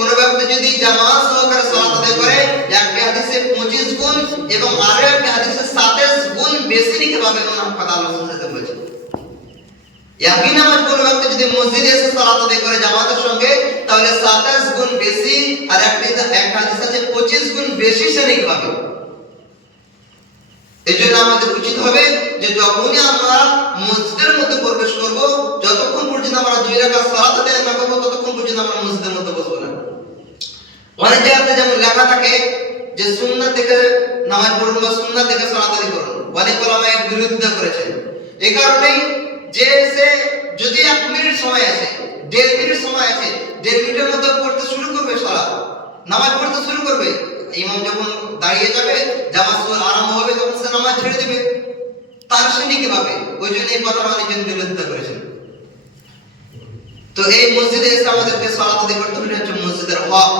কোন ব্যক্তি যদি জামাত সহকারে সালাত আদায় করে একটি হাদিসে 25 গুণ এবং আরো একটি হাদিসে 27 গুণ বেশি নেকি পাবে কথা আল্লাহ সুবহানাহু বলেছেন। একই নামাজ কোন ব্যক্তি যদি মসজিদে এসে সালাত আদায় করে জামাতের সঙ্গে তাহলে 27 গুণ বেশি আর একটা হাদিস আছে 25 গুণ বেশি সে নেকি পাবে। এজন্য আমাদের উচিত হবে যে যখনই আমরা মসজিদের মধ্যে প্রবেশ করব যতক্ষণ পর্যন্ত আমরা 2 রাকাত সালাত আদায় না করব ততক্ষণ পর্যন্ত আমরা মসজিদের মধ্যে বসবো না। অনেক জায়গাতে যেমন লেখা থাকে যে সুন্নাত থেকে নামাজ পড়ুন বা সুন্নাত থেকে সালাত আদায় করুন, অনেক ওলামা এর বিরোধিতা করেছেন। এই কারণেই যে সে যদি 1 মিনিট সময় আছে 1.5 মিনিট সময় আছে 1.5 মিনিটের মধ্যে পড়তে শুরু করবে সালাত নামাজ পড়তে শুরু করবে, ইমাম যখন দাঁড়িয়ে যাবে জামাত আরম্ভ হবে তখন সে নামাজ ছেড়ে দেবে, তার সে নেকি পাবে। ওই জন্য এই কথাটা অনেকজন বিরোধিতা করেছেন। তো এই মসজিদে এসে আমাদেরকে সালাত আদায় করতে হবে, হচ্ছে মসজিদের হক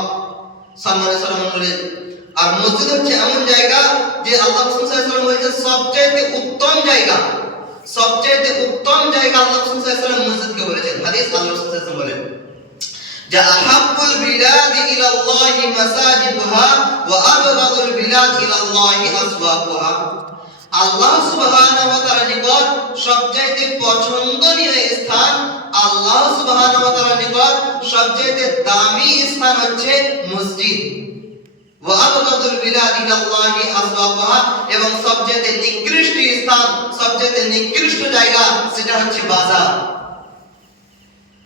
সম্মানিত সালামুল্লাহ। আর মসজিদ হচ্ছে এমন জায়গা যে আল্লাহ রাসূল সাল্লাল্লাহু আলাইহি ওয়াসাল্লাম বলেছেন সবচেয়ে উত্তম জায়গা, সবচেয়ে উত্তম জায়গা আল্লাহ রাসূল সাল্লাল্লাহু আলাইহি ওয়াসাল্লাম মসজিদকে বলেছেন। হাদিস আল্লাহ রাসূল সাল্লাল্লাহু আলাইহি ওয়াসাল্লাম বলেন যে আহাব্বুল বিলাদ ইলা আল্লাহি মাসাজিদুহা ওয়া আবগাদুল বিলাদ ইলা আল্লাহি আসওয়াকুহা। আল্লাহ সুবহানাহু ওয়া তাআলার নিকট সবচেয়ে পছন্দনীয় স্থান, আল্লাহ সুবহানাহু ওয়া তাআলার নিকট সবচেয়ে দামি স্থান হচ্ছে মসজিদ। ওয়া আবগাদুল বিলাদ ইলা আল্লাহি আসওয়াকুহা, এবং সবচেয়ে নিকৃষ্ট স্থান সবচেয়ে নিকৃষ্ট জায়গা সেটা হচ্ছে বাজার।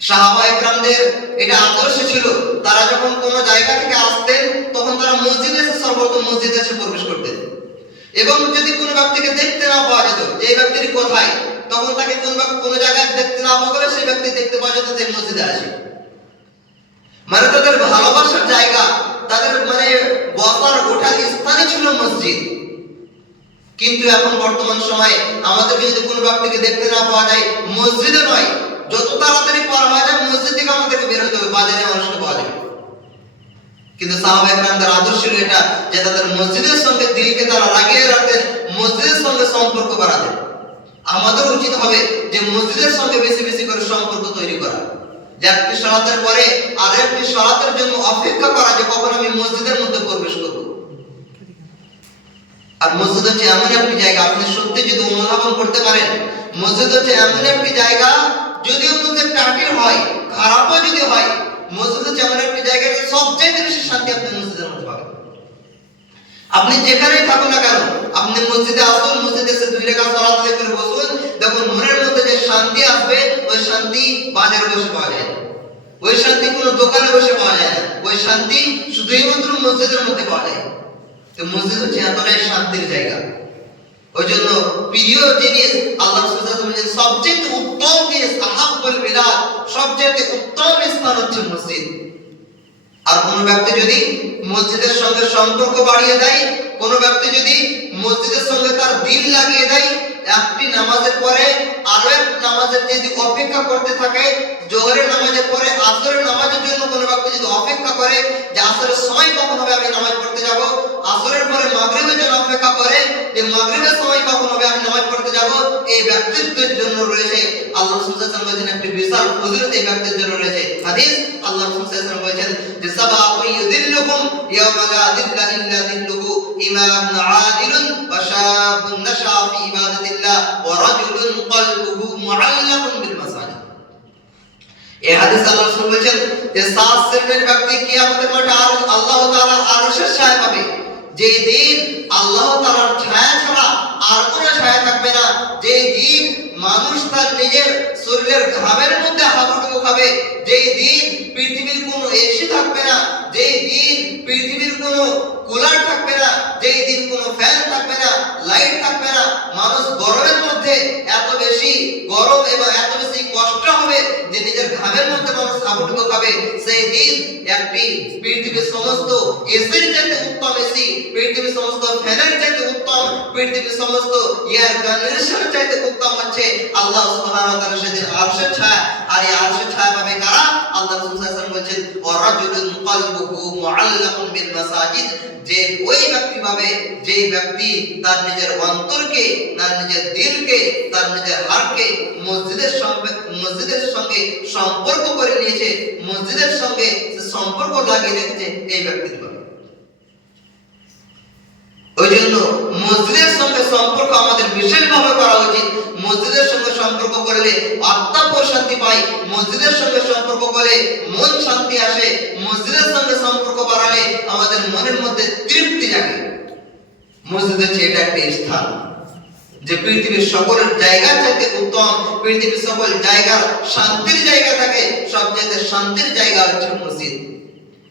সাহাবা একরামদের এটা আদর্শ ছিল, তারা যখন কোন জায়গা থেকে আসতেন তখন তারা মসজিদে এসে সর্বপ্রথম মসজিদে এসে প্রবেশ করতেন। এবং যদি কোনো ব্যক্তিকে দেখতে না পাওয়া যেত যে এই ব্যক্তির কোথায়, তখন তাকে কোনো জায়গায় দেখতে না পাওয়া গেলে সেই ব্যক্তি দেখতে পাওয়া যেত যে মসজিদে আসে। মানে তাদের ভালোবাসার জায়গা, তাদের মানে বসার ওঠার স্থানই ছিল মসজিদ। কিন্তু এখন বর্তমান সময়ে আমাদের যদি কোনো ব্যক্তিকে দেখতে না পাওয়া যায় মসজিদে নয়, যত তাড়াতাড়ি পাওয়া যায় মসজিদ থেকে আমাদেরকে বের হতে হবে, বাজারে মানুষকে পাওয়া যাবে। কিন্তু সাহাবা একরামদের আদর্শ ছিল এটা যে তাদের মসজিদের সঙ্গে দিলকে তারা লাগিয়ে রাখতেন, মসজিদের সঙ্গে সম্পর্ক বাড়াতেন। আমাদের উচিত হবে যে মসজিদের সঙ্গে বেশি বেশি করে সম্পর্ক তৈরি করা, যে একটি সালাতের পরে আর একটি সালাতের জন্য অপেক্ষা করা যে কখন আমি মসজিদের মধ্যে প্রবেশ করব। আর মসজিদ হচ্ছে এমন একটি জায়গা, আপনি সত্যি যদি অনুধাবন করতে পারেন, মসজিদ হচ্ছে এমন একটি জায়গা যদিও মসজিদ টাটির হয় খারাপও যদি হয়, মসজিদ হচ্ছে এমন একটি জায়গা যে সবচেয়ে বেশি শান্তি আপনি মসজিদের মধ্যে পাবেন। আপনি যেখানেই থাকুন না কেন আপনি মসজিদে আসুন, মসজিদে এসে 2 রাকাত সালাত আদায় করে বসুন, দেখুন মনের মধ্যে যে শান্তি আসবে ওই শান্তি বাজারে বসে পাওয়া যায় না, ওই শান্তি কোনো দোকানে বসে পাওয়া যায় না, ওই শান্তি শুধুই মাত্র মসজিদের মধ্যে পাওয়া যায়। তো মসজিদ হচ্ছে এতটাই শান্তির জায়গা। ওই জন্য প্রিয় জিনিস আল্লাহ সুবহানাহু ওয়া তাআলা বলেন সবচেয়ে উত্তম জিনিস আহাব্বুল বিলাদ, সবচেয়ে উত্তম স্থান হচ্ছে মসজিদ। আর কোন ব্যক্তি যদি মসজিদের সঙ্গে সম্পর্ক বাড়িয়ে দেয়, কোন ব্যক্তি যদি মসজিদের সঙ্গে তার দিল লাগিয়ে দেয়, একটি নামাজের পরে আরো এক নামাজের যদি অপেক্ষা করতে থাকে, জোহরের নামাজের পরে আসরের নামাজের জন্য কোন ব্যক্তি যদি অপেক্ষা করে যে আসরের সময় কখন হবে আমি নামাজ পড়তে যাব, আসরের পরে মাগরিবের জন্য অপেক্ষা করে যে মাগরিবের সময় কখন হবে আমি নামাজ পড়তে যাব, এই ব্যক্তিত্বের জন্য রয়েছে আল্লাহ রাসূল সাল্লাল্লাহু আলাইহি ওয়াসাল্লাম বলেছেন একটি বিশাল ফজিলত এই ব্যক্তির জন্য রয়েছে। হাদিস আল্লাহ রাসূল সাল্লাল্লাহু আলাইহি ওয়াসাল্লাম বলেছেন যে সাবাকুন ইউদিল্লুকুম ইয়াওমা লা দিল্লা ইল্লা দিল্লুহু ইমামুন আদিলুন ওয়া শাবুন নাশা ফি ইবাদাতিল্লাহ ওয়া রাজুলুন কলবুহু মুআল্লাকুন বিল মাসাজিদ। এই হাদিস আল্লাহ রাসূল বলেছেন যে 7 শ্রেণীর ব্যক্তি কিয়ামতের মাঠে আল্লাহ তাআলা আরশের ছায়া পাবে, যে দিন আল্লাহ তাআলার ছায়া ছাড়া আর কোনো ছায়া থাকবে না, যে দিন মানুষ তার নিজের শরীরের ঘামের মধ্যে হাবুডুবু খাবে, যে দিন পৃথিবীর কোনো এসি থাকবে না, যে দিন পৃথিবীর কোনো কুলার থাকবে না, যে দিন কোনো ফ্যান থাকবে না, লাইট থাকবে না, মানুষ গরমের মধ্যে এত বেশি গরম এবং এত বেশি কষ্ট হবে যে নিজের ঘামের মধ্যে মানুষ হাবুডুবু খাবে। সেই দিন একটি পৃথিবীর সমস্ত এসির চাইতে উত্তম এসি, পৃথিবীর সমস্ত ফ্যানের চাইতে উত্তম, পৃথিবীর সমস্ত এয়ার কন্ডিশনার চাইতে উত্তম হচ্ছে আল্লাহ সুবহানাহু ওয়া তাআলা সেদিন আরশের ছায়া। আর এই আরশের ছায়া পাবে কারা? আল্লাহ রাসূল সাল্লাল্লাহু আলাইহি ওয়াসাল্লাম বলেছেন ওয়ারাজুলুন কলবুহু মুআল্লাকুন বিল মাসাজিদ, যে ওই ব্যক্তি পাবে যে ব্যক্তি তার নিজের অন্তরকে, তার নিজের দিলকে, তার নিজের হার্টকে মসজিদের সঙ্গে সম্পর্ক করে নিয়েছে, মসজিদের সঙ্গে সম্পর্ক লাগিয়ে রেখেছে, এই ব্যক্তির পাবে। ওই জন্য মসজিদের সঙ্গে সম্পর্ক আমাদের বিশেষভাবে করা উচিত। মসজিদের সঙ্গে সম্পর্ক করলে আত্মা প্রশান্তি পায়, মসজিদের সঙ্গে সম্পর্ক করলে মন শান্তি আসে, মসজিদের সঙ্গে সম্পর্ক বাড়ালে আমাদের মনের মধ্যে তৃপ্তি জাগে। মসজিদ হচ্ছে এটা একটা স্থান যে পৃথিবীর সকল জায়গার চাইতে উত্তম, পৃথিবীর সকল জায়গার শান্তির জায়গা থাকে, সবচেয়ে শান্তির জায়গা হচ্ছে মসজিদ।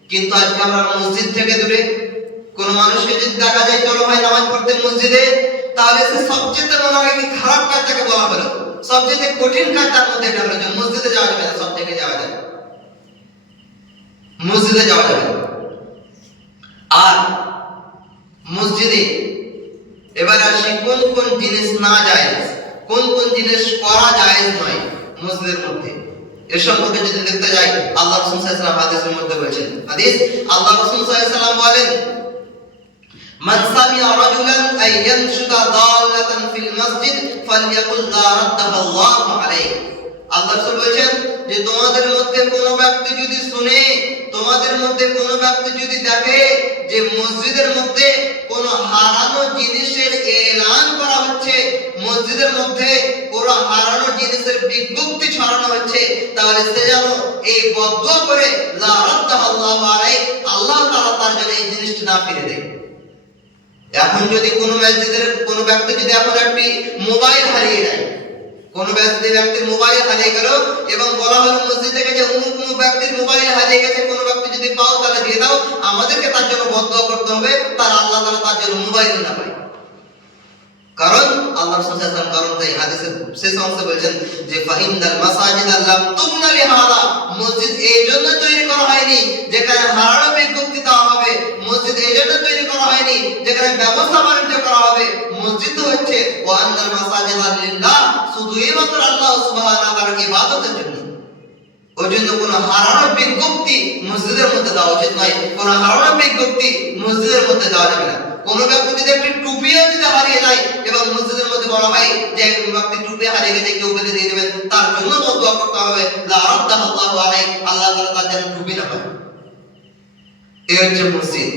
কিন্তু আজকে আমরা মসজিদ থেকে দূরে। কোন মানুষকে যদি দেখা যায় চলো ভাই নামাজ পড়তে মসজিদে, তাহলে সে সবচেয়ে মনে হয় কি খারাপ কাজ তাকে বলা হলো, সবচেয়ে কঠিন কাজ তার মধ্যে এটা হলো যে মসজিদে যাওয়া যাবে না, সব জায়গায় যাওয়া যাবে, মসজিদে যাওয়া যাবে। আর মসজিদে এবার আসি কোন কোন জিনিস না জায়েজ, কোন কোন জিনিস করা জায়েজ নয় মসজিদের মধ্যে। এর সম্পর্কে যদি দেখতে যাই, আল্লাহ রাসূল সাল্লাল্লাহু আলাইহি ওয়াসাল্লাম হাদিসের মধ্যে বলেছেন, হাদিস আল্লাহ রাসূল সাল্লাল্লাহু আলাইহি ওয়াসাল্লাম বলেন মান সামি'a রাজুলান আই ইয়ানশুদা দাল্লাতান ফিল মসজিদ ফালইয়াকুল লা রাদ্দাহু আল্লাহু আলাইহি। আল্লাহ রাসূল বলেছেন যে তোমাদের মধ্যে কোন ব্যক্তি যদি শুনে, তোমাদের মধ্যে কোন ব্যক্তি যদি দেখে যে মসজিদের মধ্যে কোন হারানো জিনিসের এলান করা হচ্ছে, মসজিদের মধ্যে কোন হারানো জিনিসের বিজ্ঞপ্তি ছড়ানো হচ্ছে, তাহলে সে যেন এই বদদুয়া করে লা রাদ্দাহু আল্লাহু আলাইহি, আল্লাহ তাআলা তার জন্য এই জিনিসটি না ফিরে দেয়। এখন যদি কোন মসজিদের কোন ব্যক্তি যদি এখন একটি মোবাইল হারিয়ে যায়, কোন ব্যক্তির মোবাইল হারিয়ে গেল এবং বলা হলো মসজিদ থেকে যে অমুক ব্যক্তির মোবাইল হারিয়ে গেছে, কোন ব্যক্তি যদি পাও তাহলে দিয়ে দাও, আমাদেরকে তার জন্য বদদুয়া করতে হবে, তার আল্লাহ তাআলা তার জন্য মোবাইল না পায়। কারণ আল্লাহ রাসূল সাল্লাল্লাহু আলাইহি ওয়াসাল্লাম কারণ তাই হাদিসের শেষ অংশে বলেছেন যে ফাইনাল মাসাজিদ লাম তুবনা লিহাদা, মসজিদ এই জন্য তৈরি করা হয়নি যেখানে হারানো বিজ্ঞপ্তি দেওয়া হবে, মসজিদ এই জন্য তৈরি করা হয়নি যেখানে ব্যবসা বাণিজ্য করা হবে। মসজিদ হচ্ছে ওয়া আন্নাল মাসাজিদ লিল্লাহ, শুধুই মাত্র আল্লাহ সুবহানাহু ওয়া তাআলার ইবাদতের জন্য। ওই জন্য কোন হারানো বিজ্ঞপ্তি মসজিদের মধ্যে দেওয়া উচিত নয়, কোন হারানো বিজ্ঞপ্তি মসজিদের মধ্যে দেওয়া যাবে না। কোন ব্যক্তি যদি একটি টুপিও যদি হারিয়ে যায় এবং মসজিদের মধ্যে বলা হয় যে একজন ব্যক্তি টুপি হারিয়ে গেছে কেউ বেঁধে দিয়ে দেবেন, তার জন্য বদদুয়া করতে হবে লা রাদ্দাহু আল্লাহু আলাইহি, আল্লাহ তাআলা তার জন্য টুপি না পায়। এই হচ্ছে মসজিদ,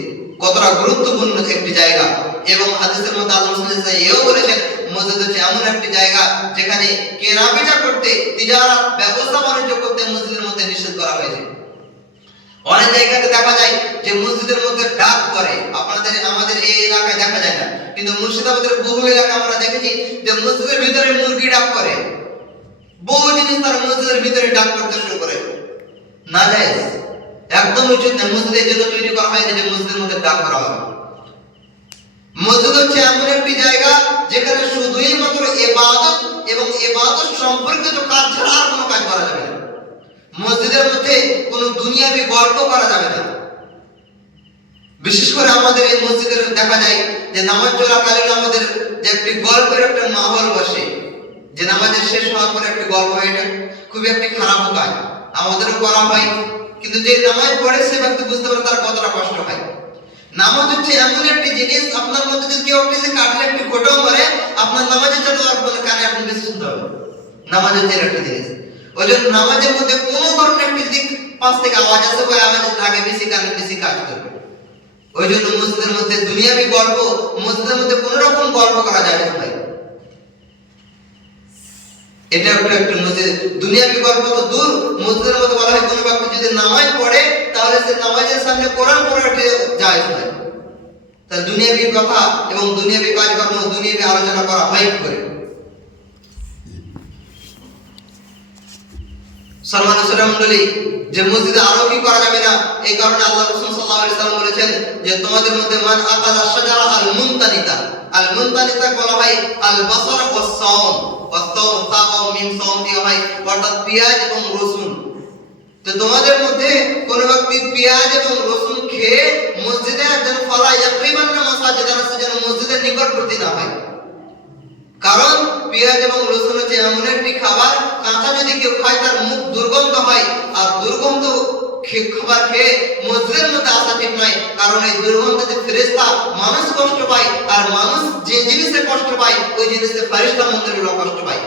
কতটা গুরুত্বপূর্ণ একটি জায়গা। এবং হাদিসের মধ্যে আল্লাহ রাসূল সাল্লাল্লাহু আলাইহি ওয়াসাল্লাম বলেছেন মসজিদ হচ্ছে এমন একটি জায়গা যেখানে কেনাবেচা করতে, তিজারাত ব্যবসা বাণিজ্য করতে মসজিদের মধ্যে নিষেধ করা হয়েছে। অনেক জায়গাতে দেখা যায় যে মসজিদের মধ্যে ডাক করে, আমাদের এই এলাকায় দেখা যায় না, কিন্তু মুর্শিদাবাদের বহু এলাকা আমরা দেখেছি যে মসজিদের ভিতরে মুরগি ডাক করে, বহু জিনিস তারা মসজিদের ভিতরে ডাক করতে শুরু করে। না জায়েজ, একদম উচিত না। মসজিদের জন্য তৈরি করা হয়নি যে মসজিদের মধ্যে ডাক করা হবে। মসজিদ হচ্ছে এমন একটি জায়গা যেখানে শুধুই মাত্র ইবাদত এবং ইবাদত সম্পর্কিত কাজ ছাড়া আর কোনো কাজ করা যাবে না। মসজিদের মধ্যে কোনো দুনিয়াবি গল্প করা যাবে না। বিশেষ করে আমাদের এই মসজিদের দেখা যায় যে নামাজ চলাকালীন আমাদের যে একটি গল্পের একটা মাহল বসে, যে নামাজের শেষ হওয়ার পরে একটি গল্প হয়, এটা খুবই একটি খারাপ কাজ, আমাদেরও করা হয়, কিন্তু যে নামাজ পড়ে সে ব্যক্তি বুঝতে পারে তার কতটা কষ্ট হয়। নামাজ হচ্ছে এমন একটি জিনিস, আপনার মধ্যে যদি কেউ একটি কাটলে একটি ফোটাও মারে, আপনার নামাজের জন্য আপনার কানে আপনি বেশি শুনতে হবে। নামাজ হচ্ছে একটি জিনিস, ওই জন্য নামাজের মধ্যে কোনো ধরনের একটি দিক পাশ থেকে আওয়াজ আসে, ওই আওয়াজের আগে বেশি কানে বেশি কাজ করবে। ওই জন্য মসজিদের মধ্যে দুনিয়াবি গল্প, মসজিদের মধ্যে কোনো রকম গল্প করা যাবে না ভাই। এটা একটা মসজিদ, দুনিয়াবি গল্প তো দূর। মসজিদের মধ্যে বলা হয় কোনো ব্যক্তি যদি নামাজ পড়ে তাহলে সে নামাজের সামনে কোরআন পড়াতে যায় না। তার দুনিয়াবি কথা এবং দুনিয়াবি কাজকর্ম, দুনিয়াবি আলোচনা করা হয় করে। সম্মানিত মণ্ডলী, যে মসজিদে আরো কি করা যাবে না, এই কারণে আল্লাহ রাসূল সাল্লাল্লাহু আলাইহি ওয়াসাল্লাম বলেছেন যে তোমাদের মধ্যে মান আকালা শাজারা আল মুনতানিতা, আল মুনতানিতা বলা হয় আল বাসার ওয়াস সাওম, ওয়াস সাওম তাও মিম সাওম দিয়ে হয় অর্থাৎ পেঁয়াজ এবং রসুন। তো তোমাদের মধ্যে কোন ব্যক্তি পেঁয়াজ এবং রসুন খেয়ে মসজিদে যেন ফালা ইয়াকরিবান মাসাজিদানা, যেন মসজিদের নিকটবর্তী না হয়। কারণ পেঁয়াজ এবং রসুন হচ্ছে এমন একটি খাবার, কাঁচা যদি কেউ খায় তার মুখ দুর্গন্ধ হয়, আর দুর্গন্ধ খাবার খেয়ে মসজিদের মধ্যে আসা ঠিক নয়। কারণ এই দুর্গন্ধতে ফেরেশতা মানুষ কষ্ট পায়, আর মানুষ যে জিনিসে কষ্ট পায় ওই জিনিসে ফেরেশতা মন্দিরের কষ্ট পায়।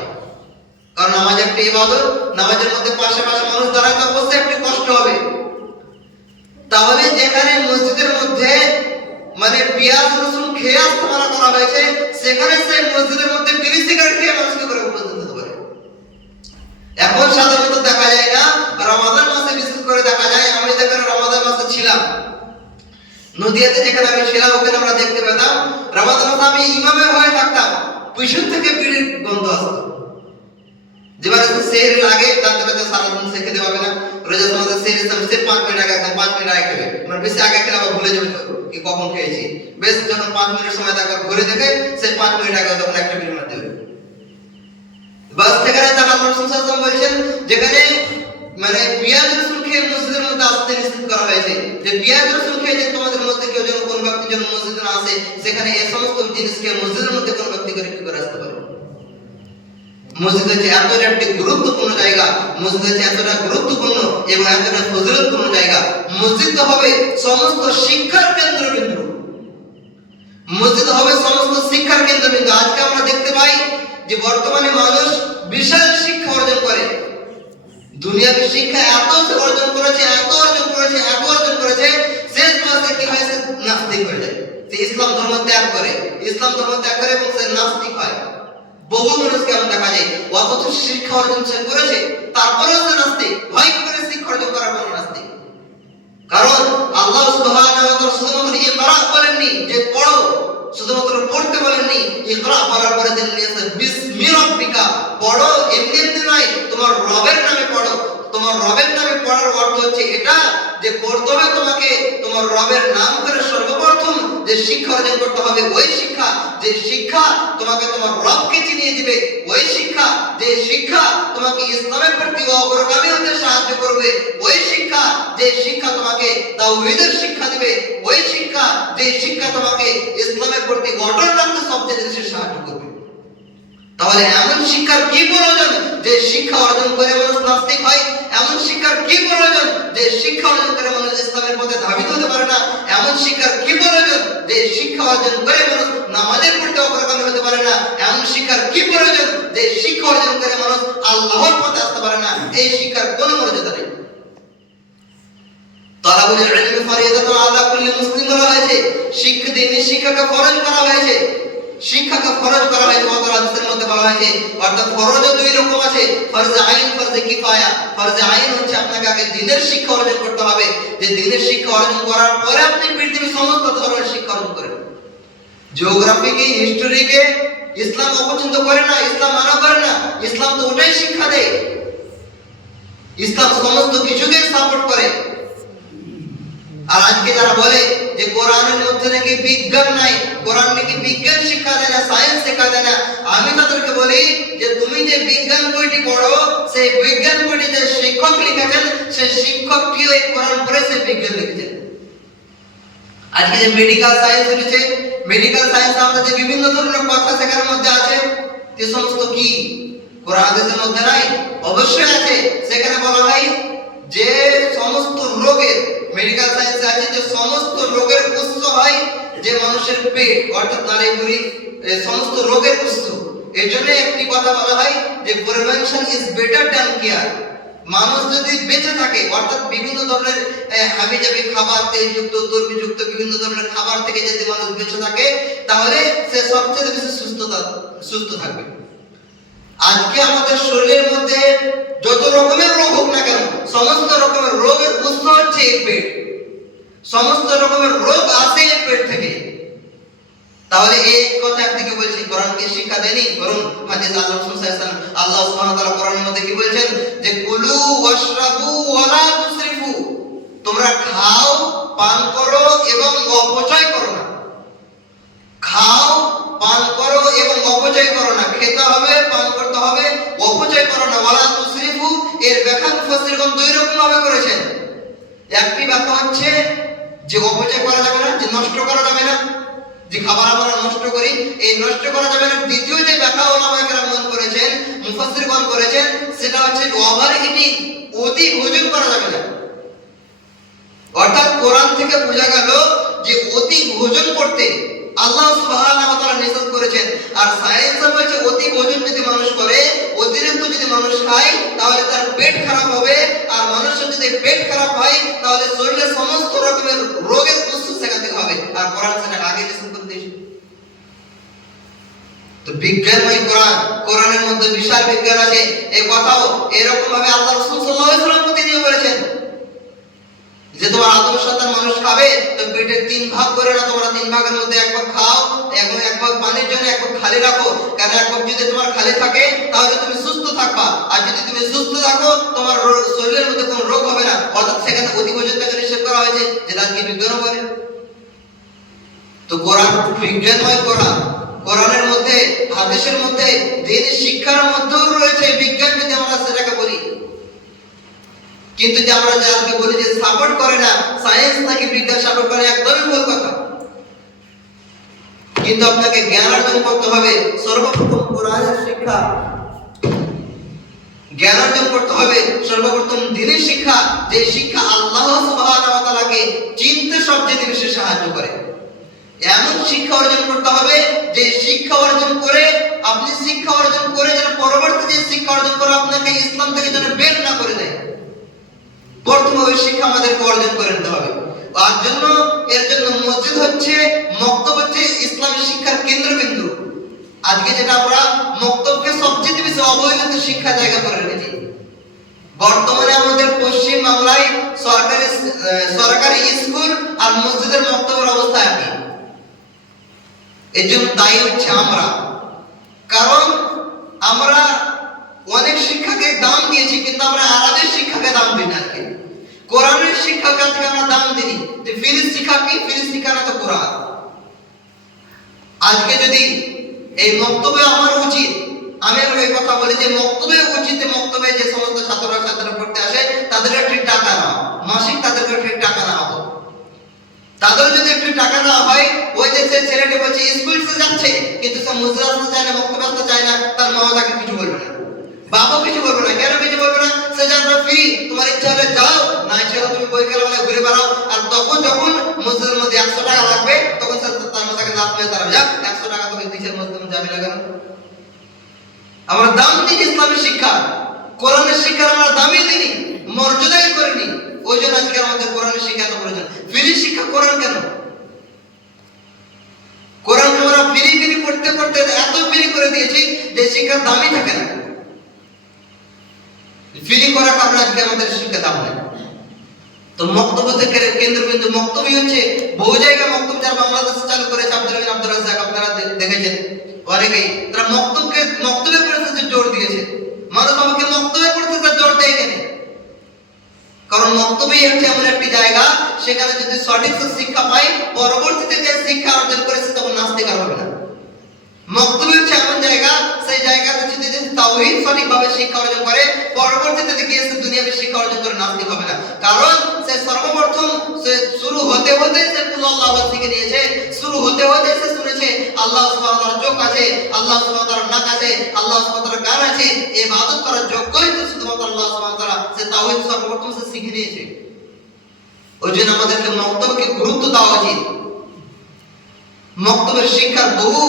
কারণ নামাজ একটি ইবাদত, নামাজের মধ্যে পাশে পাশে মানুষ দাঁড়ায় তো অবশ্যই একটু কষ্ট হবে। তাহলে যেখানে মসজিদের মধ্যে মানে পেঁয়াজ রসুন খেয়ে আসতে মানা করা হয়েছে, সেখানে সেই মসজিদের মধ্যে বিড়ি সিগারেট খেয়ে মানুষকে করে উপস্থিত হতে পারে। এখন সাধারণত দেখা যায় না, রমাদান মাসে বিশেষ করে দেখা যায়। আমি যেখানে রমাদান মাসে ছিলাম, নদিয়াতে যেখানে আমি ছিলাম, ওখানে আমরা দেখতে পেতাম রমাদান মাসে আমি ইমামের হয়ে থাকতাম, পিছন থেকে বিড়ির গন্ধ আসতো। যেবার সেহরের আগে জানতে পেতাম সারাদিন সে খেতে পাবে না, রোজার সময় সেহরের সময় সে 5 মিনিট আগে, একদম 5 মিনিট আগে খেবে। মানে বেশি আগে খেলে আবার ভুলে যাবে তো কি কখন খেয়েছি। বেশ যখন 5 মিনিট সময় থাকে ঘুরে দেখে সে 5 মিনিট আগে তখন একটা বিড়ি মারতে হবে। বাস থেকে তারা রাসূল সাল্লাল্লাহু আলাইহি ওয়াসাল্লাম বলেছেন যেখানে মানে পেঁয়াজ রসুন খেয়ে মসজিদের মধ্যে আসতে নিষেধ করা হয়েছে, যে পেঁয়াজ রসুন খেয়ে যে তোমাদের মধ্যে কেউ যেন কোন ব্যক্তি যেন মসজিদে না আসে, সেখানে এই সমস্ত জিনিস খেয়ে মসজিদের মধ্যে কোন ব্যক্তি করে কি করে আসতে পারে। মসজিদ হচ্ছে এতটা একটি গুরুত্বপূর্ণ জায়গা, মসজিদ হচ্ছে এতটা গুরুত্বপূর্ণ এবং এতটা ফজিলতপূর্ণ জায়গা। মসজিদ হবে সমস্ত শিক্ষার কেন্দ্রবিন্দু, মসজিদ হবে সমস্ত শিক্ষার কেন্দ্রবিন্দু। আজকে আমরা দেখতে পাই যে বর্তমানে মানুষ বিশাল শিক্ষা অর্জন করে, দুনিয়াবী শিক্ষা এত অর্জন করেছে, এত অর্জন করেছে, এত অর্জন করেছে, শেষ মাসে কি হয়, সে নাস্তিক হয়ে যায়। সে ইসলাম ধর্ম ত্যাগ করে, ইসলাম ধর্ম ত্যাগ করে এবং সে নাস্তিক হয়। বহু মানুষকে আমরা দেখা যায় অথচ শিক্ষা অর্জন সে করেছে, তারপরেও সে নাস্তিক। ভয় করে শিক্ষা অর্জন করার পর নাস্তিক। কারণ আল্লাহ সুবহানাহু ওয়া তাআলা শুধুমাত্র ইকরা বলেননি যে পড়ো, শুধুমাত্র পড়তে বলেননি, ইকরা বলার পরে দিলেন বিসমি রাব্বিকা, পড়ো এমনি এমনি নয়, তোমার রবের নামে পড়ো। তোমার রবের নামে পড়ার অর্থ হচ্ছে এটা যে পড়তে হবে তোমাকে তোমার রবের নাম করে। সর্বপ্রথম যে শিক্ষা অর্জন করতে হবে ওই শিক্ষা, যে শিক্ষা তোমাকে তোমার রবকে চিনিয়ে দিবে, ওই শিক্ষা, যে শিক্ষা তোমাকে ইসলামের প্রতি অগ্রগামী হতে সাহায্য করবে, ওই শিক্ষা, যে শিক্ষা তোমাকে তাওহীদের শিক্ষা দিবে, ওই শিক্ষা, যে শিক্ষা তোমাকে ইসলামের প্রতি অটল রাখতে সবচেয়ে বেশি সাহায্য করবে। তাহলে এমন শিক্ষার কি প্রয়োজন যে শিক্ষা অর্জন করে মানুষ নাস্তিক হয়? এমন শিক্ষার কি প্রয়োজন যে শিক্ষা অর্জন করে মানুষ ইসলামের পথে ধাবিত হতে পারে না? এমন শিক্ষার কি প্রয়োজন যে শিক্ষা অর্জন করে মানুষ নামাজের প্রতি অগ্রগামী হতে পারে না? এমন শিক্ষার কি প্রয়োজন যে শিক্ষা অর্জন করে মানুষ আল্লাহর পথে আসতে পারে না? এই শিক্ষার কোনো মর্যাদা নেই। তালাবুল ইলমি ফরিদাতুন আলা কুল্লি মুসলিম বলা হয়েছে, শিক্ষা দ্বীনি শিক্ষাকে ফরজ করা হয়েছে, শিক্ষাকে ফরজ করা হয়েছে। অন্তর হাদিসের মধ্যে বলা হয়েছে, অর্থাৎ ফরজও দুই রকম আছে, ফরজে আইন, ফরজে কিফায়া। ফরজে আইন হচ্ছে আপনাকে আগে দ্বীনের শিক্ষা অর্জন করতে হবে, যে দ্বীনের শিক্ষা অর্জন করার পরে আপনি পৃথিবীর সমস্ত ধরনের শিক্ষা অর্জন করেন। জিওগ্রাফিকে, হিস্ট্রিকে ইসলাম অপছন্দ করে না, ইসলাম মানা করে না। ইসলাম তো ওটাই শিক্ষা দেয়, ইসলাম সমস্ত কিছুকে সাপোর্ট করে। আর আজকে যারা বলে যে কোরআনের মধ্যে নাকি বিজ্ঞান নাই, কোরআন নাকি বিজ্ঞান শিক্ষা দেয় না, সায়েন্স শিক্ষা দেয় না, আমি তাদেরকে বলি যে তুমি যে বিজ্ঞান বইটি পড়ো, সেই বিজ্ঞান বইটি যে শিক্ষক লিখেছেন, সেই শিক্ষকটি ওই কোরআন পড়ে সেই বিজ্ঞান লিখেছেন। আজকে যে মেডিকেল সায়েন্স উঠেছে, মেডিকেল সায়েন্স আমরা যে বিভিন্ন ধরনের কথা সেখানের মধ্যে আছে, সে সমস্ত কি কোরআন হাদিসের মধ্যে নাই? অবশ্যই আছে। সেখানে বলা হয় যে সমস্ত রোগের, মেডিকেল সায়েন্সে আছে যে সমস্ত রোগের উৎস হয় যে মানুষের পেট, অর্থাৎ নারীগুলি সমস্ত রোগের উৎস। এর জন্য একটি কথা বলা হয় যে prevention is better than care. মানুষ যদি বেঁচে থাকে, অর্থাৎ বিভিন্ন ধরনের হাবিজাবি খাবার, তেলযুক্ত, চর্বিযুক্ত বিভিন্ন ধরনের খাবার থেকে যদি মানুষ বেঁচে থাকে, তাহলে সে সবচেয়ে বেশি সুস্থ থাকবে। আজকে আমাদের শরীরের মধ্যে যত রকমের রোগ হোক না কেন, সমস্ত রকমের রোগের উৎস হচ্ছে এই পেট। সমস্ত রকমের রোগ আসে এই পেট থেকে। তাহলে এই কথা একদিকে বলছি কোরআনকে শিক্ষা দেয়নি, বরং হাদিস আল্লাহ রাসূল সাল্লাল্লাহু আলাইহি ওয়াসাল্লাম, আল্লাহ সুবহানাহু ওয়া তাআলা কোরআনের মধ্যে কি বলেছেন যে কুলু ওয়াশরাবু ওয়া লা তুসরিফু, তোমরা খাও, পান করো এবং অপচয় করো না। খাও, পান করো এবং অপচয় করো না। খেতে হবে, পান করতে হবে, অপচয় করো না। ওয়ালা তুসরিফু এর ব্যাখ্যা মুফাসসিরগণ দুই রকম ভাবে করেছেন। একটি ব্যাখ্যা হচ্ছে যে অপচয় করা যাবে না, যে নষ্ট করা যাবে না, যে খাবার আমরা নষ্ট করি, এই নষ্ট করা যাবে না। দ্বিতীয় যে ব্যাখ্যা ওলামায়ে কেরাম মন করেছেন, মুফাসসিরগণ করেছেন, সেটা হচ্ছে ওভার ইটিং, অতি ভোজন করা যাবে না। অর্থাৎ কোরআন থেকে বোঝা গেল যে অতি ভোজন করতে আল্লাহ সুবহানাহু ওয়া তাআলা নিষেধ করেছেন। আর সায়েন্স বলছে অতি ভোজন যদি মানুষ করে, অতিরিক্ত যদি মানুষ খায়, তাহলে তার পেট খারাপ হবে। আর মানুষের যদি পেট খারাপ হয়, তাহলে শরীরের সমস্ত রকমের রোগের উৎস সেখান থেকে হবে। আর কোরআন সেটা আগে নিষেধ করে দিয়েছে। তো বিজ্ঞানময় কোরআন, কোরআনের মধ্যে বিশাল বিজ্ঞান আছে। এই কথাও এরকম ভাবে আল্লাহ রাসূল সাল্লাল্লাহু আলাইহি ওয়াসাল্লাম প্রতিনিয়ত বলেছেন যে তোমার আদম সন্তান মানুষ খাবে, তো পেটের 3 ভাগ করে না, তোমরা 3 ভাগের মধ্যে 1 ভাগ খাও, এবং 1 ভাগ পানির জন্য 1 ভাগ খালি রাখো। কারণ 1 ভাগ যদি তোমার খালি থাকে, তাহলে তুমি সুস্থ থাকবা। আর যদি তুমি সুস্থ থাকো, তোমার শরীরের মধ্যে কোনো রোগ হবে না। অর্থাৎ সেখানে অতি ভোজনটাকে নিষেধ করা হয়েছে, যেটা কি বিজ্ঞানও বলে। তো কোরআন বিজ্ঞানময় কোরআন, কোরআনের মধ্যে, হাদিসের মধ্যে, দ্বীনি শিক্ষার মধ্যেও রয়েছে বিজ্ঞান, যদি আমরা সেটাকে বলি। কিন্তু যে আমরা যাকে বলি যে সাপোর্ট করে না, সায়েন্স নাকি বিজ্ঞান সাপোর্ট করে, একদমই ভুল কথা। কিন্তু আপনাকে জ্ঞান অর্জন করতে হবে। সর্বপ্রথম কোরআনের শিক্ষা, জ্ঞান অর্জন করতে হবে। সর্বপ্রথম দ্বীনের শিক্ষা, যে শিক্ষা আল্লাহ সুবহানাহু ওয়া তাআলাকে চিনতে সবচেয়ে বেশি সাহায্য করে। এমন শিক্ষা অর্জন করতে হবে যে শিক্ষা অর্জন করে আপনি শিক্ষা অর্জন করে যেন পরবর্তী যে শিক্ষা অর্জন করে আপনাকে ইসলাম থেকে যেন বের না করে দেয়। প্রথমে ওই শিক্ষা আমাদেরকে অর্জন করে নিতে হবে। তার জন্য এর জন্য মসজিদ হচ্ছে, মক্তব হচ্ছে ইসলামী শিক্ষার কেন্দ্রবিন্দু। আজকে যেটা আমরা মক্তবকে সবচেয়ে বেশি অবহেলিত শিক্ষা জায়গা করে রেখেছি। বর্তমানে আমাদের পশ্চিম বাংলায় সরকারি স্কুল আর মসজিদের মক্তবের অবস্থা একই। এর জন্য দায়ী হচ্ছে আমরা। কারণ আমরা অনেক শিক্ষাকে দাম দিয়েছি, কিন্তু আমরা আরবের শিক্ষাকে দাম দিই না। কোরআনের শিক্ষাকে আজকে আমরা দাম দিই। যে ফিরিস শিক্ষা কি? ফিরিস শিক্ষা না তো কোরআন। আজকে যদি এই মক্তবে আমার উচিত, আমি এই কথা বলি যে মক্তবে উচিত, মক্তবে যে সমস্ত ছাত্ররা পড়তে আসে তাদের একটু টাকা না, মাসিক তাদেরকে একটু টাকা না হবে। তাদের যদি একটু টাকা না হয়, ওই যে ছেলেটি বলছে স্কুল যাচ্ছে কিন্তু সে মসজিদ আসতে চায় না, মক্তবে আসতে চায় না, তার মা তাকে কিছু বলবে না, বাবা কিছু বলবে না। কেন কিছু বলবে না? সে জানবে ফ্রি, তোমার ইচ্ছা হলে যাও, না ইচ্ছা হলে তুমি বইকাল বেলা ঘুরে বেড়াও। আর তখন যখন মসজিদের মধ্যে 100 টাকা লাগবে, তখন সে তার মাথাকে লাভ মেরে তারা যাক 100 টাকা তোকে দিচ্ছে, মসজিদে যাবে না কেন? আমরা দাম দিই ইসলামী শিক্ষা, কোরআনের শিক্ষা আমরা দামই দিই, মর্যাদাই করিনি। ওই জন্য আজকে আমাদের কোরআনের শিক্ষা এত প্রয়োজন। ফ্রি শিক্ষা কোরআন কেন? কোরআন আমরা ফ্রি পড়তে পড়তে এত ফ্রি করে দিয়েছি যে শিক্ষার দামই থাকে না। ফ্রি করার কারণে আজকে আমাদের শিক্ষা দাম নেই। তো মক্তব থেকে কেন্দ্রবিন্দু মক্তবই হচ্ছে। বহু জায়গায় মক্তব যারা বাংলাদেশে চালু করেছে, আব্দুল রাজ্জাক আপনারা দেখেছেন, অনেকেই তারা মক্তবে পড়তে জোর দিয়েছে। মানুষ আমাকে মক্তবে পড়তে জোর দেয় কেন? কারণ মক্তবই হচ্ছে এমন একটি জায়গা, সেখানে যদি সঠিক শিক্ষা পাই, পরবর্তীতে যে শিক্ষা অর্জন করেছে তখন নাস্তিক আর হবে না। মক্তবই হচ্ছে এমন জায়গা, সেই জায়গাতে যদি তাওহীদ সঠিকভাবে শিক্ষা অর্জন করে, পরবর্তীতে গিয়ে সে দুনিয়াবী শিক্ষা অর্জন করে নাস্তিক হবে না। কারণ সে সর্বপ্রথম সে শুরু হতে সে আল্লাহ শিখে নিয়েছে। শুরু হতে সে শুনেছে আল্লাহ সুবহানাহু ওয়া তাআলার চোখ আছে, আল্লাহ সুবহানাহু ওয়া তাআলার নাক আছে, আল্লাহ সুবহানাহু ওয়া তাআলার কান আছে। ইবাদত করার যোগ্যই তো শুধুমাত্র আল্লাহ সুবহানাহু ওয়া তাআলা। সে তাওহীদ সর্বপ্রথম সে শিখে নিয়েছে। ওই জন্য আমাদেরকে মক্তবকে গুরুত্ব দেওয়া উচিত। মক্তবের শিক্ষার বহু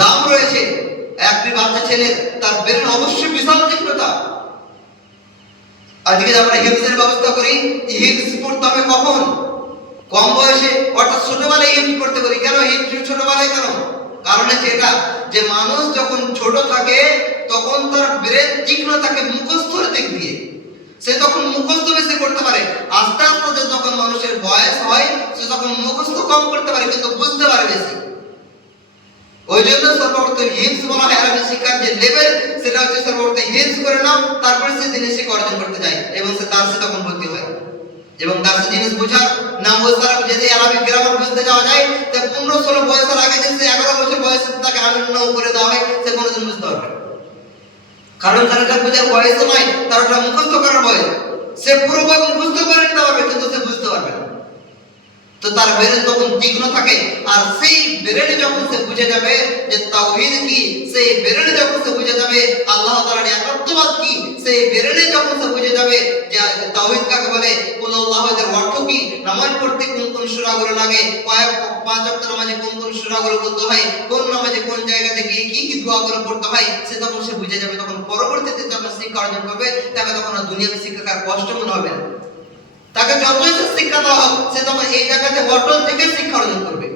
দাম রয়েছে। একটি বাচ্চা ছেলে তার ব্রেন অবশ্যই বিশাল তীক্ষ্ণতা। আজকে আমরা হিফজের ব্যবস্থা করি, হিফজ পড়তে হবে কখন? কম বয়সে, অর্থাৎ ছোটবেলায় হিফজ পড়তে করি। কেন হিফজ ছোটবেলায় কেন? কারণ হচ্ছে এটা যে মানুষ যখন ছোট থাকে তখন তার ব্রেন তীক্ষ্ণ থাকে মুখস্থর দিক দিয়ে, সে তখন মুখস্থ বেশি করতে পারে। আস্তে আস্তে যখন মানুষের বয়স হয়, সে তখন মুখস্থ কম করতে পারে কিন্তু বুঝতে পারে বেশি। ওই জন্য সর্বপ্রথম হিফজ বলা হয়। আরবি শিক্ষার যে লেভেল, সেটা হচ্ছে সর্বপ্রথম হিফজ করে নাও, তারপরে সে জিনিস শিক্ষা অর্জন করতে যায় এবং সে তার সাথে তখন ভর্তি হয়। এবং তার সাথে জিনিস বোঝার নাম বোঝার, যদি আরবি গ্রামার বুঝতে যাওয়া যায়, তো 15-16 বছর আগে যদি 11 বছর বয়সে তাকে আনন্দ করে দেওয়া হয়, সে কোনোদিন বুঝতে পারবে না। কারণ তার এটা বোঝার বয়স নয়, তার ওটা মুখস্থ করার বয়স। সে পুরো বই মুখস্থ করে নিতে পারবে কিন্তু সে বুঝতে পারবে না। তো তার ব্রেন তখন তীক্ষ্ণ থাকে। আর সেই ব্রেনে যখন সে বুঝে যাবে যে তাওহীদ কি, সেই ব্রেনে যখন সে বুঝে যাবে আল্লাহ তাআলার একাত্মবাদ কি, সেই ব্রেনে যখন সে বুঝে যাবে যে তাওহীদ কাকে বলে, কুল আল্লাহুর অর্থ কি, নামাজ পড়তে কোন কোন সূরাগুলো লাগে, পাঁচ ওয়াক্ত নামাজে কোন কোন সূরাগুলো বলতে হয়, কোন নামাজে কোন জায়গাতে গিয়ে কি কি দোয়াগুলো পড়তে হয়, সে তখন সে বুঝে যাবে। তখন পরবর্তীতে যখন শিক্ষা অর্জন করবে তাকে তখন আর দুনিয়াতে শিক্ষার কষ্ট মনে হবে না। তাকে যতই শিক্ষা দেওয়া হোক সে তখন এই জায়গাতে অটল থেকে শিক্ষা অর্জন করবে,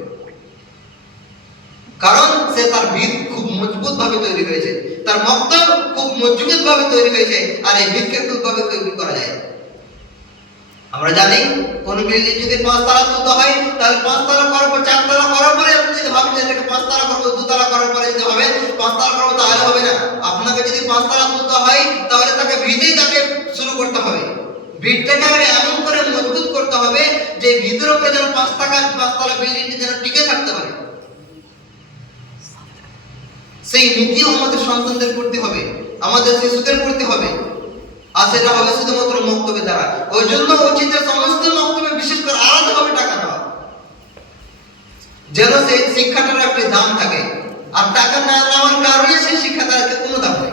কারণ সে তার ভিত খুব মজবুত ভাবে তৈরি হয়েছে, তার মক্তব খুব মজবুত ভাবে তৈরি হয়েছে। আর এই ভিতকে কিভাবে তৈরি করা যায়? আমরা জানি কোন বিল্ডিং যদি 5 তলা তুলতে হয় তাহলে 5 তলা করার পর 4 তলা করার পরে আপনি যদি ভাবেন যে এটাকে 5 তলা করব, 2 তলা করার পরে যদি হবে 5 তলা করব, তাহলে হবে না। আপনাকে যদি 5 তলা তুলতে হয় তাহলে তাকে ভিতেই তাকে শুরু করতে হবে। ভিতটাকে এমন করে মজবুত করতে হবে যে ভিতর উপরে যেন 5 তলা বিল্ডিংটি যেন টিকে থাকতে পারে। সেই নীতিও আমাদের সন্তানদের করতে হবে, আমাদের শিশুদের করতে হবে। আর সেটা হবে শুধুমাত্র মক্তবের দ্বারা। ওই জন্য উচিত সমস্ত মক্তবে বিশেষ করে আলাদাভাবে টাকা দেওয়া, যেন সেই শিক্ষাটার একটা দাম থাকে। আর টাকা না নেওয়ার কারণে সেই শিক্ষাটার কোনো দাম নেই।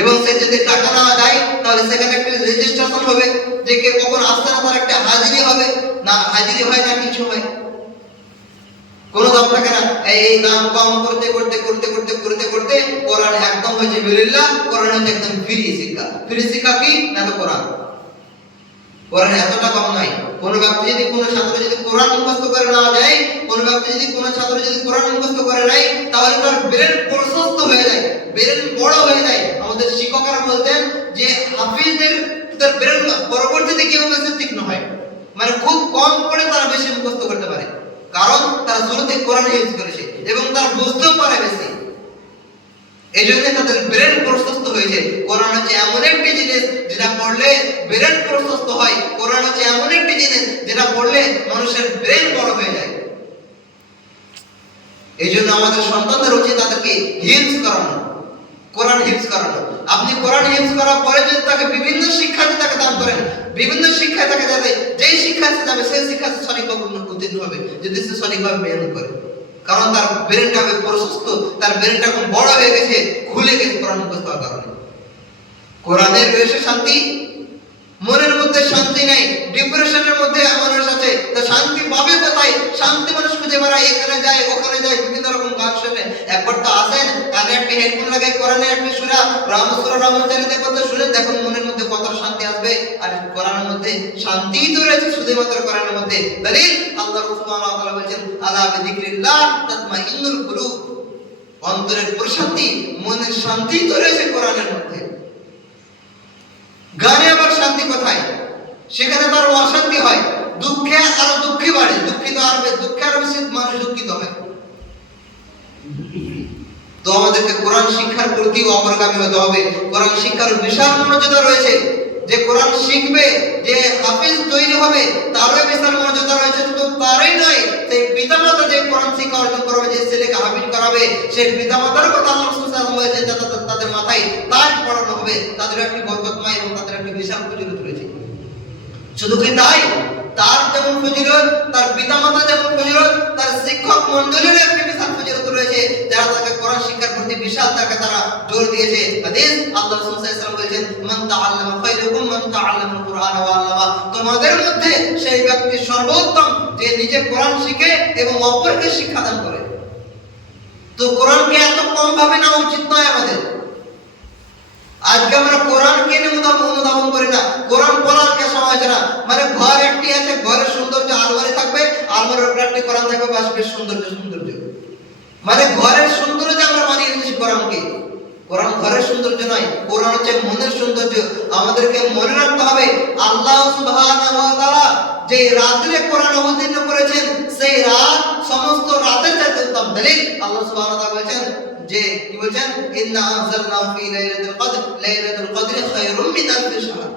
এবং সে যদি টাকা না দেয় তাহলে সেখানে একটা রেজিস্ট্রেশন হবে যে কে কখন আসছে না, তার একটা হাজিরি হবে না, হাজিরি হয় না কিছু হয়, কোনো দাম থাকে না। এই দাম কম করতে করতে করতে করতে করতে করতে কোরআন একদম হয়েছে বিল্লাহ, কোরআন হচ্ছে একদম ফ্রি শিক্ষা। ফ্রি শিক্ষা কি না, তো কোরআন। কোরআন এতটা কম নাই। কোন ব্যক্তি যদি, কোন ছাত্র যদি কোরআন মুখস্থ করে না যায়, কোন ব্যক্তি যদি, কোন ছাত্র যদি কোরআন মুখস্থ করে নাই, তাহলে তার ব্রেন প্রশস্ত হয়ে যায়, ব্রেন বড় হয়ে যায়। আমাদের শিক্ষকরা বলতেন যে হাফিজদের তার ব্রেন পরবর্তীতে কিভাবে তীক্ষ্ণ হয়, মানে খুব কম পড়ে তারা বেশি মুখস্থ করতে পারে, কারণ তারা শুরুতে কোরআন ইউজ করেছে এবং তারা বুঝতেও পারে বেশি। এই জন্য তাদের ব্রেন প্রশস্ত হয়েছে। কোরআন হচ্ছে এমন একটি জিনিস যেটা পড়লে ব্রেন প্রশস্ত হয়। কোরআন হচ্ছে এমন একটি জিনিস যেটা পড়লে মানুষের ব্রেন বড় হয়ে যায়। এই জন্য আমাদের সন্তানদের উচিত তাদেরকে হিফজ করানো, কোরআন হিফজ করানো। আপনি কোরআন হিফজ করার পরে যদি তাকে বিভিন্ন শিক্ষাতে তাকে দান করেন, বিভিন্ন শিক্ষায় তাকে যাবে, যেই শিক্ষাতে যাবে সেই শিক্ষাতে সঠিকভাবে উত্তীর্ণ হবে যদি সে সঠিকভাবে মেহনত করে। কারণ তার ব্রেনটা হবে প্রশস্ত, তার ব্রেনটা এখন বড় হয়ে গেছে, খুলে গেছে কোরআন মুখস্থ হওয়ার কারণে। কোরআনের রয়েছে শান্তি, মনের মধ্যে শান্তি নাই, ডিপ্রেশনের মধ্যে মানুষ আছে, তা শান্তি পাবে কোথায়? শান্তি মানুষ খুঁজে বেড়ায়, এখানে যায় ওখানে যায়, বিভিন্ন রকম গান শুনে। একবার তো আসেন কানে একটা হেডফোন লাগাই কোরআনের একটা সূরা রামচারিত কথা শুনে দেখুন মনের মধ্যে কত শান্তি আসবে। আর কোরআনের মধ্যে শান্তি তো রয়েছে শুধুমাত্র কোরআনের মধ্যে। দলিল আল্লাহ সুবহানাহু ওয়া তাআলা বলেছেন আলা বিযিকরিল্লাহ তাতমাইন্নুল কুলুব, অন্তরের প্রশান্তি, মনের শান্তি তো রয়েছে কোরআনের মধ্যে। গানে আবার শান্তি কোথায়? সেখানে তার অশান্তি হয়, দুঃখে আরো দুঃখী বাড়ে, দুঃখিত আরবে দুঃখে আরো বেশি মানুষ দুঃখিত হয়। তো আমাদেরকে কোরআন শিক্ষার প্রতি অগ্রগামী হতে হবে। কোরআন শিক্ষার বিশাল মর্যাদা রয়েছে, যে কোরআন শিখবে, যে হাফেজ তৈরি হবে, তারও বিশাল মর্যাদা রয়েছে। শুধু তারই নয়, সেই পিতামাতা যে কোরআন শিক্ষা অর্জন করবে, যে ছেলেকে হাফেজ করাবে, সেই পিতামাতার কথা আল্লাহ সুবহানাহু ওয়া তাআলা বলেছেন তাদের মাথায় তাজ পড়ানো হবে, তাদের একটি বরকতময় এবং তাদের একটি বিশাল ফজিলত রয়েছে। শুধু কি তাই, তার যেমন ফজিলত, তার পিতামাতা যেমন ফজিলত, তার শিক্ষক মণ্ডলীর একটি বিশাল ফজিলত রয়েছে, যারা তাকে কোরআন শিক্ষার প্রতি বিশাল তারা জোর দিয়েছে। হাদিস আল্লাহ রাসূল সাল্লাল্লাহু আলাইহি ওয়াসাল্লাম বলেছেন মান তাআল্লামা খায়রুকুম মান তাআল্লামাল কুরআন ওয়া আল্লামা, তোমাদের মধ্যে সেই ব্যক্তি সর্বোত্তম যে নিজে কোরআন শিখে এবং অপরকে শিক্ষাদান করে। তো কোরআনকে এত কম ভাবে নেওয়া উচিত নয় আমাদের। আজকে আমরা কোরআনকে অনুধাবন করি না, কোরআন পড়ার কে সময় আছে না। মানে ঘর একটি আছে, ঘরের সৌন্দর্য আলমারি থাকবে, আলমারির উপরে একটি কোরআন থাকবে, বাস বেশ সৌন্দর্য। মানে ঘরের সৌন্দর্য আমরা মানিয়ে নিয়েছি কোরআনকে। কোরআন ঘরের সৌন্দর্য নয়, কোরআন হচ্ছে মনের সৌন্দর্য। আমাদেরকে মনে রাখতে হবে আল্লাহ সুবহানাহু ওয়া তাআলা যে রাতে কোরআন অবতীর্ণ করেছেন, সেই রাত সমস্ত রাতের চাইতে উত্তম। দলিল আল্লাহ সুবহানাহু ওয়া তাআলা বলেছেন যে কি বলেছেন, ইন্না আনজালনাহু ফি লাইলাতুল কদর, লাইলাতুল কদরি খায়রুম মিন আলফি শাহর।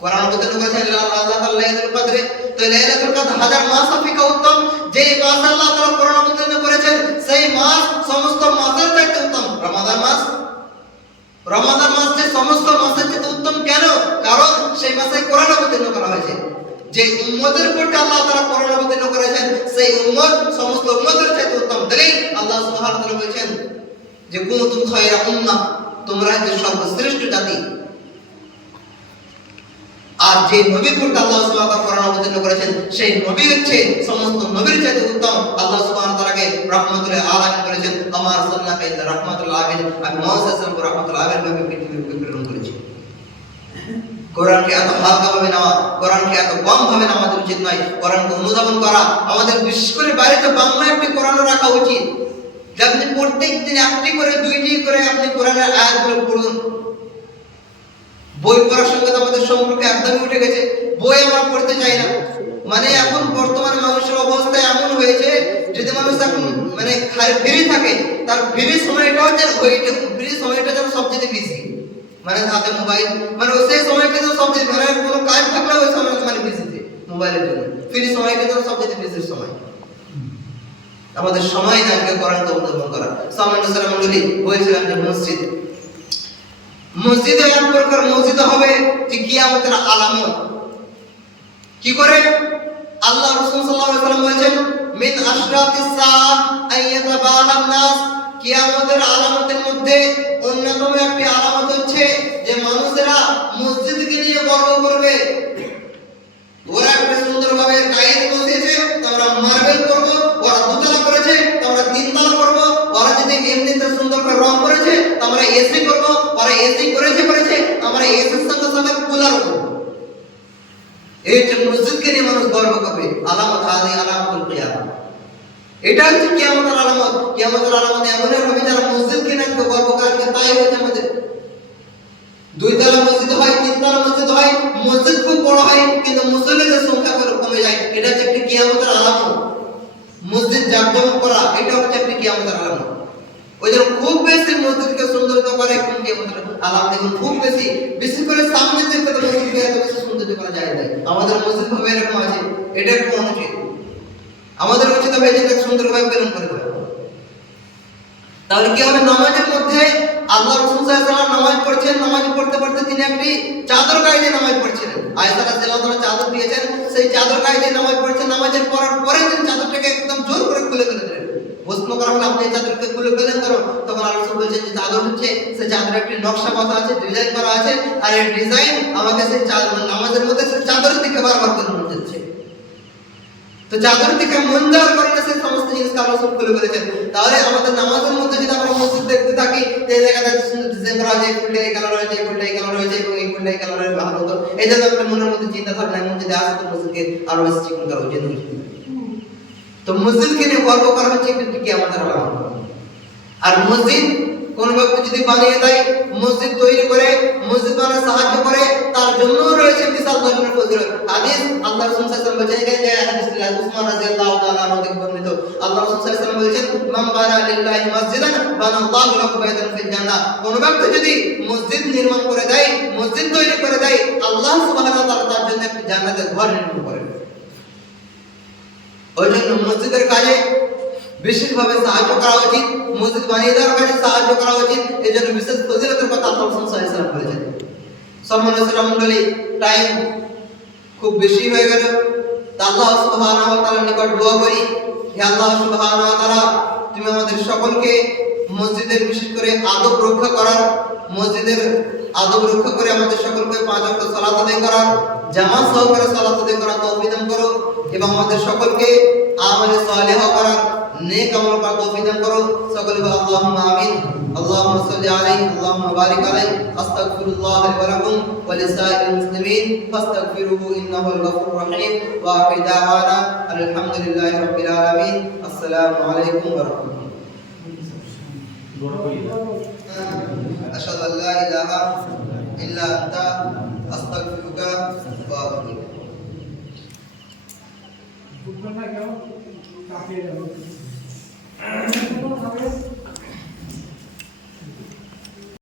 কোরআন অবতীর্ণ করেছেন আল্লাহ তাআলা লাইলাতুল কদরে, তো লাইলাতুল কদর হাজার মাস অপেক্ষা উত্তম। যে মাস আল্লাহ তাআলা কোরআন অবতীর্ণ করেছেন, সেই মাস সমস্ত মাসের চাইতে উত্তম রমাদান মাস। রমাদান মাস যে সমস্ত মাসের চাইতে উত্তম কেন? কারণ সেই মাসে কোরআন অবতীর্ণ করা হয়েছে। যে উম্মতের প্রতি আল্লাহ তাআলা কোরআন অবতীর্ণ করেছেন সেই উম্মত সমস্ত উম্মতের চাইতে উত্তম। দলিল আল্লাহ সুবহানাহু ওয়া তাআলা বলেছেন যে কুনতুম খায়রা উম্মাহ, তোমরা যে সর্বশ্রেষ্ঠ জাতি। আর যে নবীর প্রতি আল্লাহ সুবহানাহু ওয়া তাআলা কোরআন অবতীর্ণ করেছেন সেই নবী হচ্ছে সমস্ত নবীর চাইতে উত্তম। আল্লাহ সুবহানাহু ওয়া তাআলাকে রাহমাতুল আলামিন করেছেন, আমা আরসালনাকা ইল্লা রাহমাতুল আলামিন। আমি মুহাম্মদ সাল্লাল্লাহু আলাইহি ওয়াসাল্লামকে রাহমাতুল আলামিন ভাবে পৃথিবীর বুকে প্রেরণ করেছি। কোরআনকে এত হালকা ভাবে নেওয়া, কোরআনকে এত কম ভাবে নেওয়া আমাদের উচিত নয়। কোরআনকে অনুধাবন করা আমাদের, বিশেষ করে বাড়িতে বাংলা একটি কোরআন রাখা উচিত। যে আপনি প্রত্যেকদিন একটি করে দুইটি করে আপনি কোরআনের আয়াতগুলো পড়ুন। বই পড়ার সঙ্গে তো আমাদের সম্পর্ক একদমই উঠে গেছে, বই আমরা পড়তে চাই না। মানে এখন বর্তমানে মানুষের অবস্থা এমন হয়েছে, যদি মানুষ এখন মানে ফ্রি থাকে, তার ফ্রি সময়টা হচ্ছে ফ্রি সময়টা যেন সবচেয়ে বেশি, মানে হাতে মোবাইল, মানে সেই সময়টা যেন সবচেয়ে, মানে কোনো কাজ থাকলে ওই সময় মানে বেশিতে মোবাইলের জন্য ফ্রি সময়টা যেন সবচেয়ে বেশি সময়। আমাদের সময় না আজকে কোরআনকে অনুধাবন করা। সামান্য সালামুল্লাহি বলেছিলাম যে মসজিদে এক প্রকার মসজিদ হবে যে কিয়ামতের আলামত। কি করে? আল্লাহ রাসূল সাল্লাল্লাহু আলাইহি ওয়াসাল্লাম বলেছেন, মিন আশরাতিস সাআ আইয়াতাবাহান নাস, কিয়ামতের আলামতের মধ্যে অন্যতম একটি আলামত হচ্ছে যে মানুষেরা মসজিদকে নিয়ে গর্ব করবে। ওরা একটা সুন্দরভাবে টাইলস বসিয়েছে, আমরা মার্বেল করব, ওরা দুতলা করেছে, আমরা তিনতলা করব, ওরা যদি এমনিতে সুন্দর করে রং করেছে, আমরা এসি করব, ওরা এসি করেছে আমরা এসির সঙ্গে সঙ্গে কুলার করব। এই যে মসজিদকে নিয়ে মানুষ গর্ব করবে, আলামত হাদি আলামাতুল কিয়ামত। এটা হচ্ছে কিয়ামতের আলামত। কিয়ামতের আলামত এমন হবে যারা মসজিদকে নিয়ে গর্ব করবে। তাই হচ্ছে আমাদের দুইতলা মসজিদ হয়, তিনতলা মসজিদ হয়, মসজিদ খুব বড় হয় কিন্তু মুসল্লিদের সংখ্যা কমে যায়। এটা হচ্ছে একটি কিয়ামতের আলামত। মসজিদ জাকজমক করা এটা হচ্ছে একটি কিয়ামতের আলামত। ওই জন্য খুব বেশি মসজিদকে সুন্দরতা করে এখন কিয়ামতের আলামত দেখুন খুব বেশি, বিশেষ করে সামনে যে মসজিদকে এত বেশি সৌন্দর্য করা যায় না। আমাদের মসজিদ ভাবে এরকম আছে, এটা একটু অনুচিত। আমাদের উচিত হবে যে সুন্দরভাবে প্রেরণ করে দেওয়া। তাহলে কি হবে? নামাজের মধ্যে আল্লাহ রাসূল সাল্লাল্লাহু আলাইহি ওয়াসাল্লাম নামাজ পড়ছেন, নামাজ পড়তে পড়তে তিনি একটি চাদর গায়ে দিয়ে নামাজ পড়ছিলেন। আয়েশা রাদিয়াল্লাহু আনহা চাদর দিয়েছেন, সেই চাদর গায়ে দিয়ে নামাজ পড়ছেন। নামাজের পরে তিনি চাদরটাকে একদম জোর করে খুলে ফেলেছিলেন। প্রশ্ন করা হলো, আপনি এই চাদরকে খুলে ফেলেন কেন? তখন আল্লাহ রাসূল বলেছেন যে চাদর হচ্ছে, সেই চাদরে একটি নকশা বসা আছে, ডিজাইন করা আছে, আর এই ডিজাইন আমাকে সেই চাদর নামাজের মধ্যে সেই চাদরের দিকে বারবার করে মন যাচ্ছে। তো চাদরের দিকে মন যাওয়ার কারণে সেই সমস্ত জিনিস আল্লাহ রাসূল খুলে ফেলেছেন। তাহলে আমাদের নামাজের মধ্যে যদি আমরা মসজিদ দেখতে থাকি, এই জায়গাটা ডিজাইন করা আছে, ফুলটা এই কালার হয়েছে, ফুলটা এই কালার হয়েছে, এবং এই ফুলটা এই কালারের ভালো হতো, এই জন্য একটা মনের মধ্যে চিন্তা থাকলে মসজিদে আসতে মসজিদকে আরো বেশি চিকন করা উচিত। তো মসজিদকে নিয়ে গর্ব করা হচ্ছে কিন্তু কি আমাদের আলামত। আর মসজিদ কোন ব্যক্তি যদি বানিয়ে দেয়, মসজিদ তৈরি করে, মসজিদ বানাতে সাহায্য করে, তার জন্য রয়েছে বিশাল ধরনের ফজিলত। হাদিস আল্লাহ রাসূল সাল্লাল্লাহু আলাইহি ওয়াসাল্লাম বলেছেন, এখানে যে হাদিস উসমান রাদিয়াল্লাহু তাআলা আনহু থেকে বর্ণিত, আল্লাহ রাসূল সাল্লাল্লাহু আলাইহি ওয়াসাল্লাম বলেছেন, মান বানা লিল্লাহি মাসজিদান বানাল্লাহু লাহু বাইতান ফিল জান্নাহ। কোন ব্যক্তি যদি মসজিদ নির্মাণ করে দেয়, মসজিদ তৈরি করে দেয়, আল্লাহ সুবহানাহু ওয়া তাআলা তার জন্য একটি জান্নাতের ঘর নির্মাণ করে। ওই জন্য মসজিদের কাজে বিশেষভাবে সাহায্য করা উচিত, মসজিদ বানিয়ে দেওয়ার কাজে সাহায্য করা উচিত। এই জন্য বিশেষ ফজিলতের কথা আল্লাহ রাসূল সাল্লাল্লাহু আলাইহি ওয়াসাল্লাম বলেছেন। সম্মানিত শ্রোতামণ্ডলী, টাইম খুব বেশি হয়ে গেল। আল্লাহ সুবহানাহু ওয়া তাআলার নিকট দোয়া করি, হে আল্লাহ সুবহানাহু ওয়া তাআলা, তুমি আমাদের সকলকে মসজিদের বিশেষ করে আদব রক্ষা করার, মসজিদের আদব রক্ষা করে আমাদের সকলকে 5 ওয়াক্ত সালাত আদায় করার, জামাত সহকারে সালাত আদায় করার তৌফিক দান করো, এবং আমাদের সকলকে আমলে সালেহ করার, নেক আমল করার তৌফিক দান করো। সকলে বলি আল্লাহুম্মা আমিন। আল্লাহুম্মা সাল্লি আলাইহি, আল্লাহুম্মা বারিক আলাইহি। আস্তাগফিরুল্লাহ লি ওয়া লাকুম ওয়া লিসাইরিল মুসলিমিন ফাস্তাগফিরুহু ইন্নাহুল গফুরুর রহিম। ওয়া আখিরু দাওয়ানা আলহামদুলিল্লাহি রাব্বিল আলামিন। আসসালামু আলাইকুম ওয়া রাহমাতুল্লাহ। আশহাদু আল্লা ইলাহা ইল্লা আনতা আস্তাগফিরুকা ওয়া আতুবু ইলাইক।